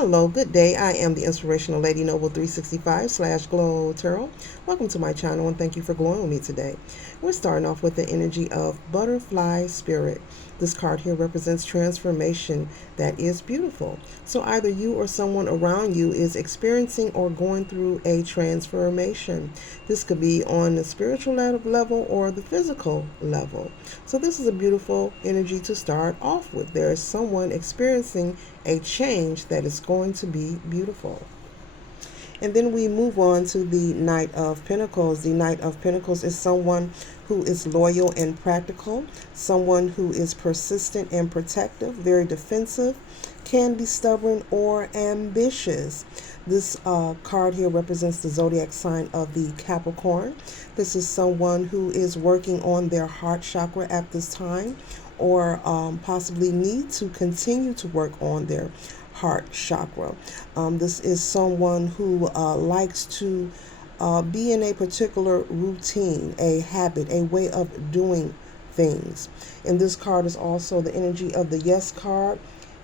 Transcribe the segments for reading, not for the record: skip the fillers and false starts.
Hello, good day. I am the Inspirational Lady Noble 365 slash Glow Tarot. Welcome to my channel and thank you for glowing with me today. We're starting off with the energy of Butterfly Spirit. This card here represents transformation that is beautiful. So either you or someone around you is experiencing or going through a transformation. This could be on the spiritual level or the physical level. So this is a beautiful energy to start off with. There is someone experiencing a change that is going to be beautiful. And then we move on to the Knight of Pentacles. The Knight of Pentacles is someone who is loyal and practical, someone who is persistent and protective, very defensive, can be stubborn or ambitious. This card here represents the zodiac sign of the Capricorn. This is someone who is working on their heart chakra at this time, or possibly need to continue to work on their heart chakra. This is someone who likes to be in a particular routine, a habit, a way of doing things. And this card is also the energy of the Yes card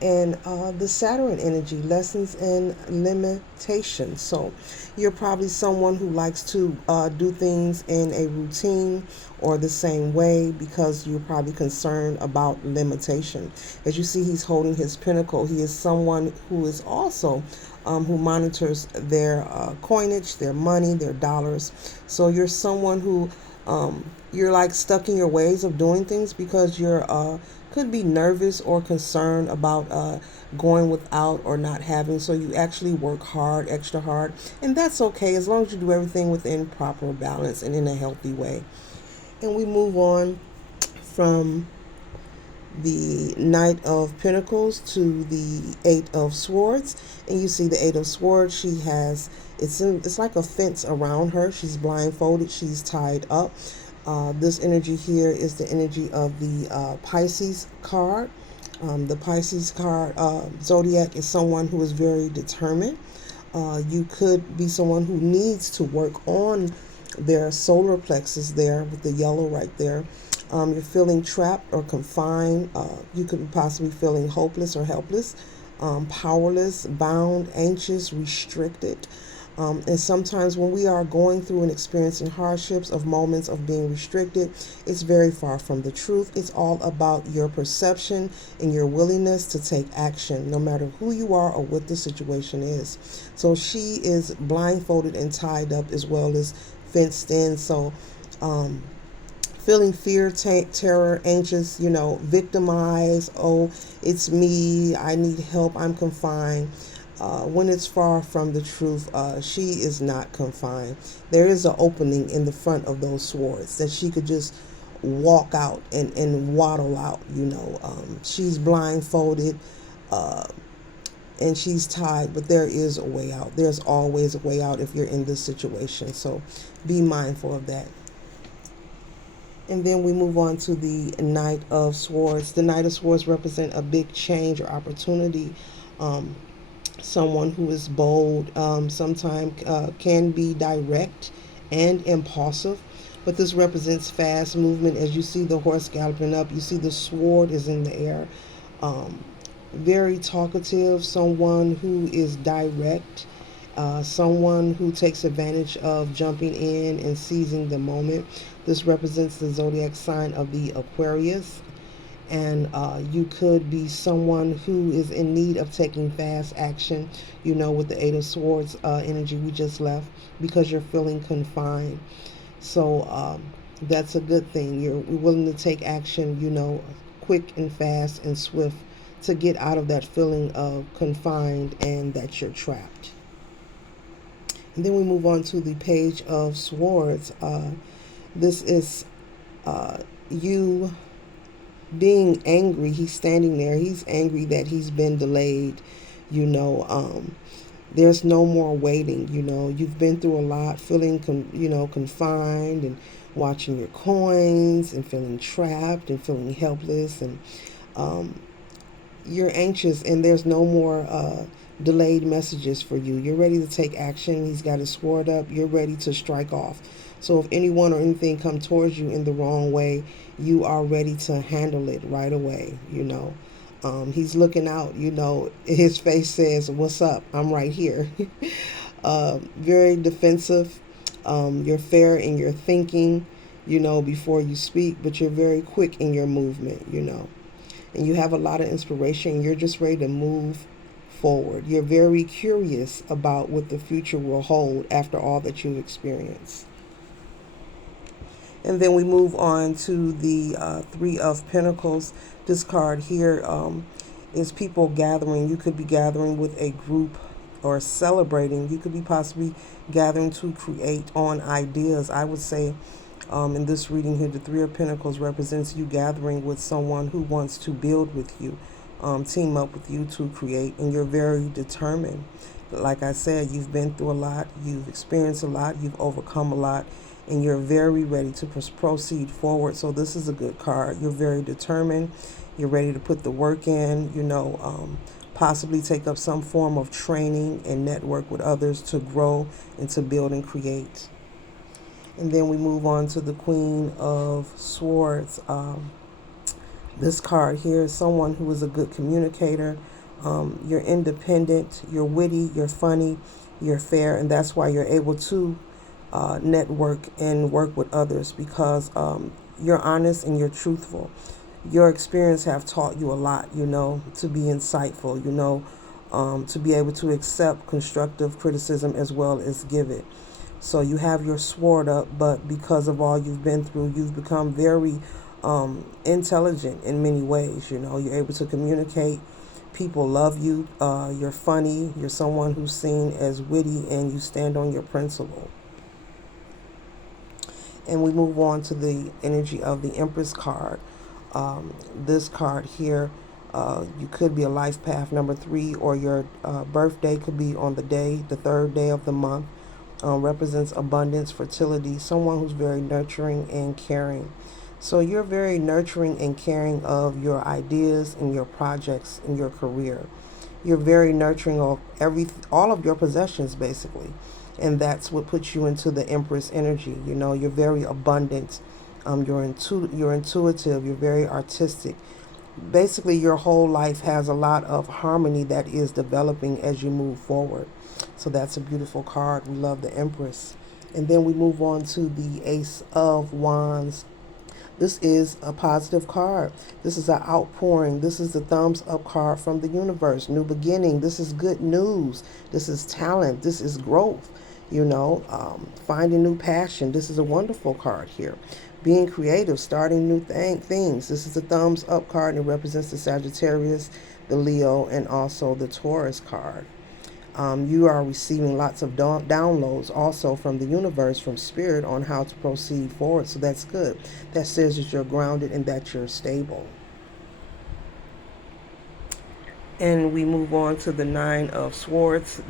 and the Saturn energy, lessons and limitations. So you're probably someone who likes to do things in a routine or the same way because you're probably concerned about limitation. As you see, he's holding his pentacle. He is someone who is also who monitors their coinage, their money, their dollars. So you're someone who you're like stuck in your ways of doing things because you're could be nervous or concerned about going without or not having. So you actually work hard, extra hard, and that's okay as long as you do everything within proper balance and in a healthy way. And we move on from the Knight of Pentacles to the Eight of Swords. And you see the Eight of Swords, she has, it's like a fence around her. She's blindfolded, she's tied up. This energy here is the energy of the Pisces card. The Pisces card zodiac is someone who is very determined. You could be someone who needs to work on their solar plexus there with the yellow right there. You're feeling trapped or confined. You could be possibly feeling hopeless or helpless, powerless, bound, anxious, restricted. And sometimes when we are going through and experiencing hardships of moments of being restricted, it's very far from the truth. It's all about your perception and your willingness to take action, no matter who you are or what the situation is. So she is blindfolded and tied up as well as fenced in. So feeling fear, terror, anxious, victimized. Oh, it's me. I need help. I'm confined. When it's far from the truth, she is not confined. There is an opening in the front of those swords that she could just walk out and waddle out. She's blindfolded and she's tied, but there is a way out. There's always a way out if you're in this situation. So be mindful of that. And then we move on to the Knight of Swords. The Knight of Swords represent a big change or opportunity. Someone who is bold, sometimes can be direct and impulsive, but this represents fast movement. As you see the horse galloping up, you see the sword is in the air. Very talkative, someone who is direct, someone who takes advantage of jumping in and seizing the moment. This represents the zodiac sign of the Aquarius. And you could be someone who is in need of taking fast action, with the Eight of Swords energy we just left, because you're feeling confined. So that's a good thing. You're willing to take action, quick and fast and swift to get out of that feeling of confined and that you're trapped. And then we move on to the Page of Swords. This is you being angry. He's standing there. He's angry that he's been delayed. There's no more waiting. You've been through a lot, feeling confined and watching your coins and feeling trapped and feeling helpless, and you're anxious, and there's no more delayed messages for you. You're ready to take action. He's got his sword up. You're ready to strike off. So if anyone or anything come towards you in the wrong way, you are ready to handle it right away. He's looking out, his face says, "What's up? I'm right here." Very defensive. You're fair in your thinking, before you speak, but you're very quick in your movement. And you have a lot of inspiration. You're just ready to move forward. You're very curious about what the future will hold after all that you've experienced. And then we move on to the Three of Pentacles. This card here is people gathering. You could be gathering with a group or celebrating. You could be possibly gathering to create on ideas. I would say in this reading here, the Three of Pentacles represents you gathering with someone who wants to build with you, team up with you to create, and you're very determined. Like I said, you've been through a lot, you've experienced a lot, you've overcome a lot, and you're very ready to proceed forward. So this is a good card. You're very determined. You're ready to put the work in, possibly take up some form of training and network with others to grow and to build and create. And then we move on to the Queen of Swords. This card here is someone who is a good communicator. You're independent, you're witty, you're funny, you're fair, and that's why you're able to network and work with others, because you're honest and you're truthful. Your experience have taught you a lot, to be insightful, to be able to accept constructive criticism as well as give it. So you have your sword up, but because of all you've been through, you've become very intelligent in many ways. You're able to communicate. People love you. You're funny. You're someone who's seen as witty, and you stand on your principle. And we move on to the energy of the Empress card. This card here, you could be a life path number 3, or your birthday could be on the third day of the month. Represents abundance, fertility, someone who's very nurturing and caring. So you're very nurturing and caring of your ideas and your projects and your career. You're very nurturing of all of your possessions, basically. And that's what puts you into the Empress energy. You're very abundant. You're intuitive. You're very artistic. Basically, your whole life has a lot of harmony that is developing as you move forward. So that's a beautiful card. We love the Empress. And then we move on to the Ace of Wands. This is a positive card. This is an outpouring. This is the thumbs up card from the universe. New beginning. This is good news. This is talent. This is growth. Finding new passion. This is a wonderful card here. Being creative, starting new things. This is the thumbs up card, and it represents the Sagittarius, the Leo, and also the Taurus card. You are receiving lots of downloads also from the universe, from spirit, on how to proceed forward. So that's good. That says that you're grounded and that you're stable. And we move on to the Nine of Swords.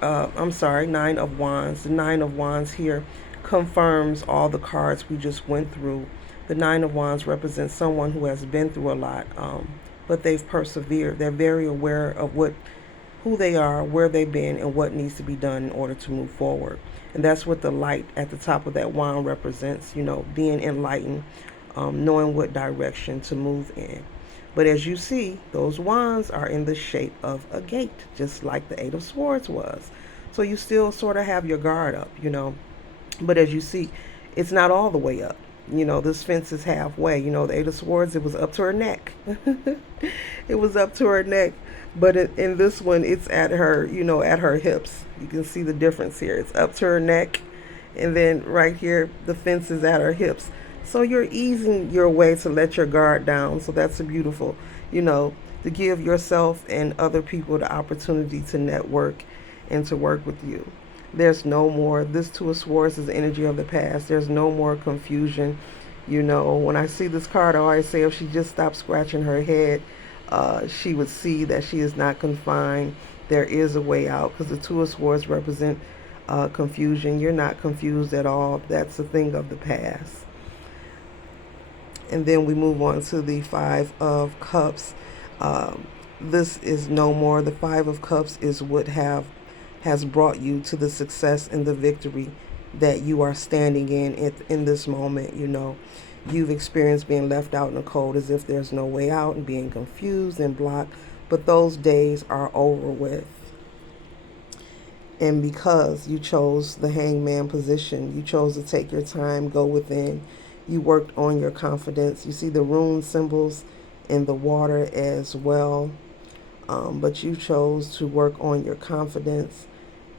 Nine of Wands. The Nine of Wands here confirms all the cards we just went through. The Nine of Wands represents someone who has been through a lot, but they've persevered. They're very aware of who they are, where they've been, and what needs to be done in order to move forward. And that's what the light at the top of that wand represents, being enlightened, knowing what direction to move in. But as you see, those wands are in the shape of a gate, just like the Eight of Swords was. So you still sort of have your guard up, But as you see, it's not all the way up. This fence is halfway. The Eight of Swords, it was up to her neck. It was up to her neck. But in this one, it's at her, at her hips. You can see the difference here. It's up to her neck. And then right here, the fence is at her hips. So you're easing your way to let your guard down. So that's a beautiful, to give yourself and other people the opportunity to network and to work with you. There's no more, this Two of Swords is the energy of the past. There's no more confusion. When I see this card, I always say if she just stopped scratching her head, she would see that she is not confined. There is a way out, because the Two of Swords represent confusion. You're not confused at all. That's a thing of the past. And then we move on to the Five of Cups. This is no more. The Five of Cups is what has brought you to the success and the victory that you are standing in this moment. You've experienced being left out in the cold as if there's no way out and being confused and blocked, but those days are over with. And because you chose the hangman position, you chose to take your time, go within, you worked on your confidence. You see the rune symbols in the water as well. But you chose to work on your confidence.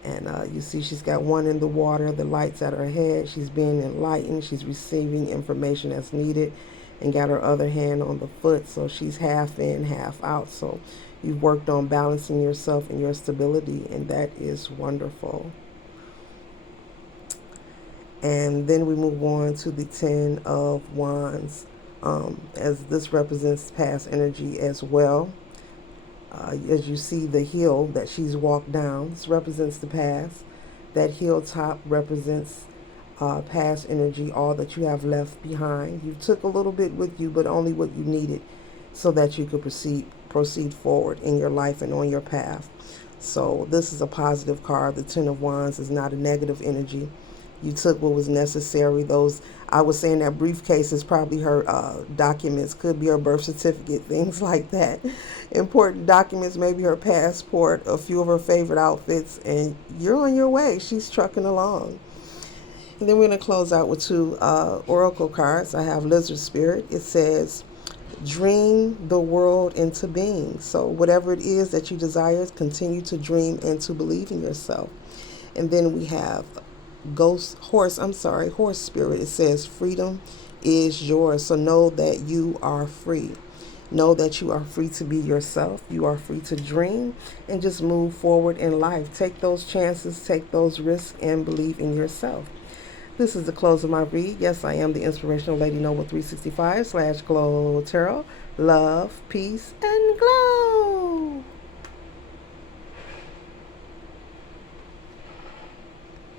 And you see she's got one in the water, the light's at her head. She's being enlightened. She's receiving information that's needed, and got her other hand on the foot. So she's half in, half out. So you've worked on balancing yourself and your stability, and that is wonderful. And then we move on to the Ten of Wands, as this represents past energy as well. As you see the hill that she's walked down, this represents the past. That hilltop represents past energy, all that you have left behind. You took a little bit with you, but only what you needed so that you could proceed forward in your life and on your path. So this is a positive card. The Ten of Wands is not a negative energy. You took what was necessary. Those, I was saying, that briefcase is probably her documents, could be her birth certificate, things like that. Important documents, maybe her passport, a few of her favorite outfits, and you're on your way. She's trucking along. And then we're going to close out with two oracle cards. I have Lizard Spirit. It says, dream the world into being. So whatever it is that you desire, continue to dream and to believe in yourself. And then we have Horse Spirit. It says freedom is yours. So know that you are free. Know that you are free to be yourself. You are free to dream and just move forward in life. Take those chances, take those risks, and believe in yourself. This is the close of my read. Yes, I am the Inspirational Lady Noble 365 /Glow Tarot. Love, peace, and glow.